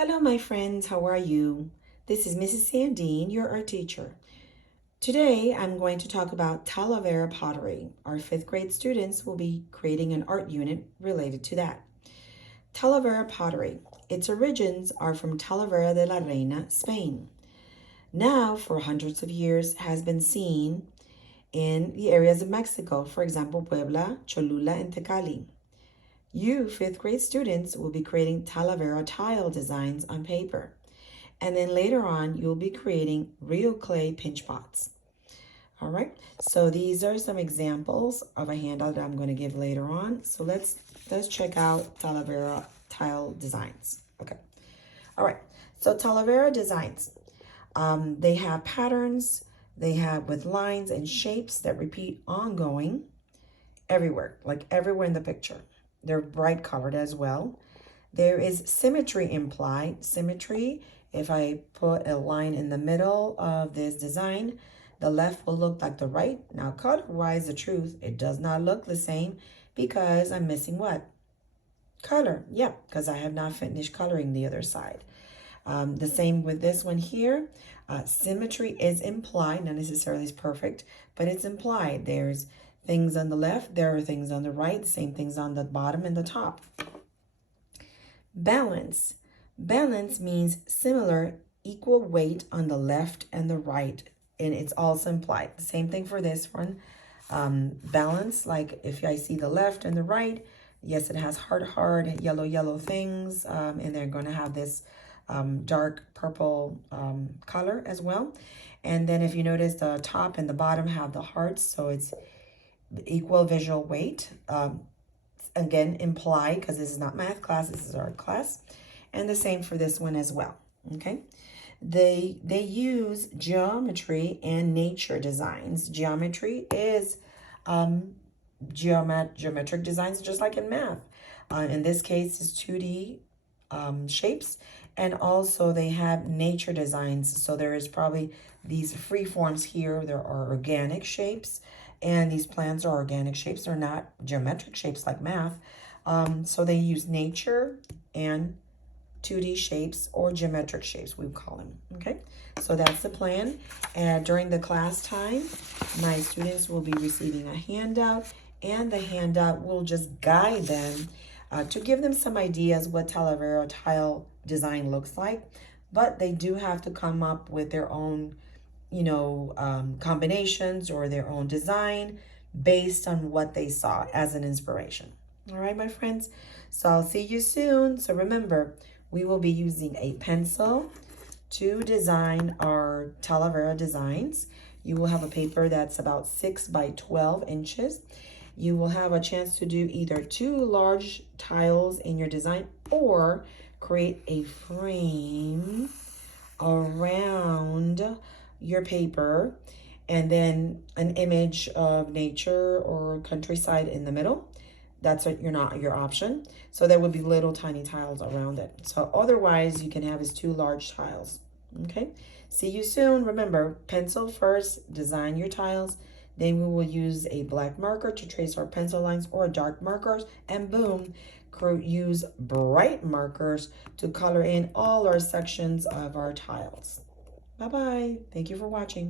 Hello, my friends. How are you? This is Mrs. Sandine, your art teacher. Today, I'm going to talk about Talavera Pottery. Our fifth grade students will be creating an art unit related to that. Talavera Pottery. Its origins are from Talavera de la Reina, Spain. Now, for hundreds of years, has been seen in the areas of Mexico, for example, Puebla, Cholula, and Tecali. You, fifth grade students, will be creating Talavera tile designs on paper. And then later on, you'll be creating real clay pinch pots. All right, so these are some examples of a handout that I'm going to give later on. So let's check out Talavera tile designs. Okay, all right, so Talavera designs. They have patterns, they have with lines and shapes that repeat ongoing everywhere, like everywhere in the picture. They're bright colored as well. There is symmetry implied. Symmetry, if I put a line in the middle of this design, the left will look like the right. Now, color-wise, the truth, it does not look the same because I'm missing what? Color. Yep, because I have not finished coloring the other side. The same with this one here. Symmetry is implied, not necessarily is perfect, but it's implied. There's things on the left, there are things on the right, same things on the bottom and the top. Balance. Balance means similar, equal weight on the left and the right, and it's also implied. The same thing for this one. Balance, like if I see the left and the right, yes, it has hard, yellow things, and they're going to have this dark purple color as well. And then if you notice, the top and the bottom have the hearts, so it's equal visual weight. Again, implied, because this is not math class, this is art class. And the same for this one as well. Okay, they use geometry and nature designs. Geometry is geometric designs, just like in math. In this case, it's 2D shapes, and also they have nature designs. So there is probably these free forms here. There are organic shapes, and these plants are organic shapes. They're not geometric shapes like math. So they use nature and 2D shapes, or geometric shapes, we call them. Okay, so that's the plan. And during the class time, my students will be receiving a handout, and the handout will just guide them to give them some ideas what Talavera tile design looks like. But they do have to come up with their own combinations or their own design based on what they saw as an inspiration. All right, my friends. So I'll see you soon. So remember, we will be using a pencil to design our Talavera designs. You will have a paper that's about 6 by 12 inches. You will have a chance to do either 2 large tiles in your design or create a frame around your paper, and then an image of nature or countryside in the middle. That's your option. So there would be little tiny tiles around it. So otherwise, you can have is 2 large tiles. Okay, see you soon. Remember, pencil first, design your tiles. Then we will use a black marker to trace our pencil lines, or dark markers, and boom, use bright markers to color in all our sections of our tiles. Bye-bye. Thank you for watching.